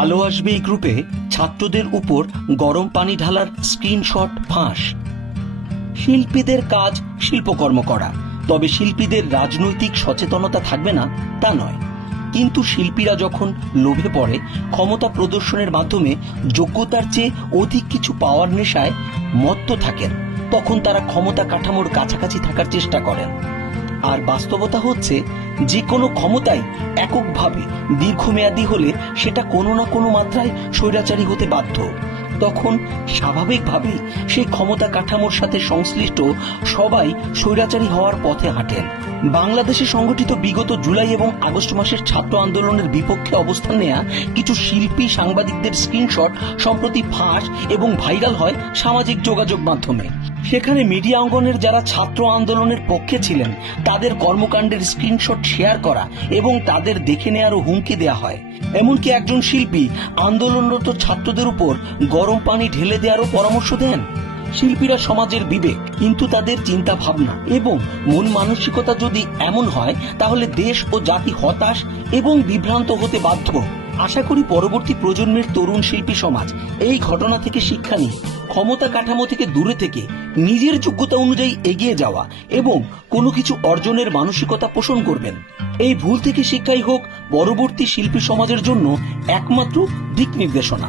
আলো আসবে এই গ্রুপে ছাত্রদের উপর গরম পানি ঢালার স্ক্রিনশট ফাঁস। শিল্পীদের কাজ শিল্পকর্ম করা, তবে শিল্পীদের রাজনৈতিক সচেতনতা থাকবে না তা নয়, কিন্তু শিল্পীরা যখন লোভে পড়ে ক্ষমতা প্রদর্শনের মাধ্যমে যোগ্যতার চেয়ে অধিক কিছু পাওয়ার নেশায় মত্ত থাকেন, তখন তারা ক্ষমতা কাঠামোর কাছাকাছি থাকার চেষ্টা করেন। আর বাস্তবতা হচ্ছে যে কোনো ক্ষমতাই এককভাবে দীর্ঘমেয়াদী হলে সেটা কোনো না কোনো মাত্রায় স্বৈরাচারী হতে বাধ্য। তখন স্বাভাবিকভাবেই সেই ক্ষমতা কাঠামোর সাথে সংশ্লিষ্ট সবাই স্বৈরাচারী হওয়ার পথে হাঁটেন। বাংলাদেশে সংগঠিত বিগত জুলাই এবং আগস্ট মাসের ছাত্র আন্দোলনের বিপক্ষে অবস্থান নেয়া কিছু শিল্পী সাংবাদিকদের স্ক্রিনশট সম্প্রতি ফাঁস এবং ভাইরাল হয় সামাজিক যোগাযোগ মাধ্যমে। সেখানে মিডিয়া অঙ্গনের যারা ছাত্র আন্দোলনের পক্ষে ছিলেন তাদের কর্মকাণ্ডের স্ক্রিনশট শেয়ার করা এবং তাদের দেখে নেওয়ারও হুমকি দেওয়া হয়। এমনকি একজন শিল্পী আন্দোলনরত ছাত্রদের উপর গরম পানি ঢেলে দেওয়ারও পরামর্শ দেন। শিল্পীরা সমাজের বিবেক, কিন্তু তাদের চিন্তা ভাবনা এবং মন মানসিকতা যদি এমন হয় তাহলে দেশ ও জাতি হতাশ এবং বিভ্রান্ত হতে বাধ্য। আশা করি পরবর্তী প্রজন্মের তরুণ শিল্পী সমাজ এই ঘটনা থেকে শিক্ষা নিয়ে ক্ষমতা কাঠামো থেকে দূরে থেকে নিজের যোগ্যতা অনুযায়ী এগিয়ে যাওয়া এবং কোনো কিছু অর্জনের মানসিকতা পোষণ করবেন। এই ভুল থেকে শিক্ষাই হোক পরবর্তী শিল্পী সমাজের জন্য একমাত্র দিক নির্দেশনা।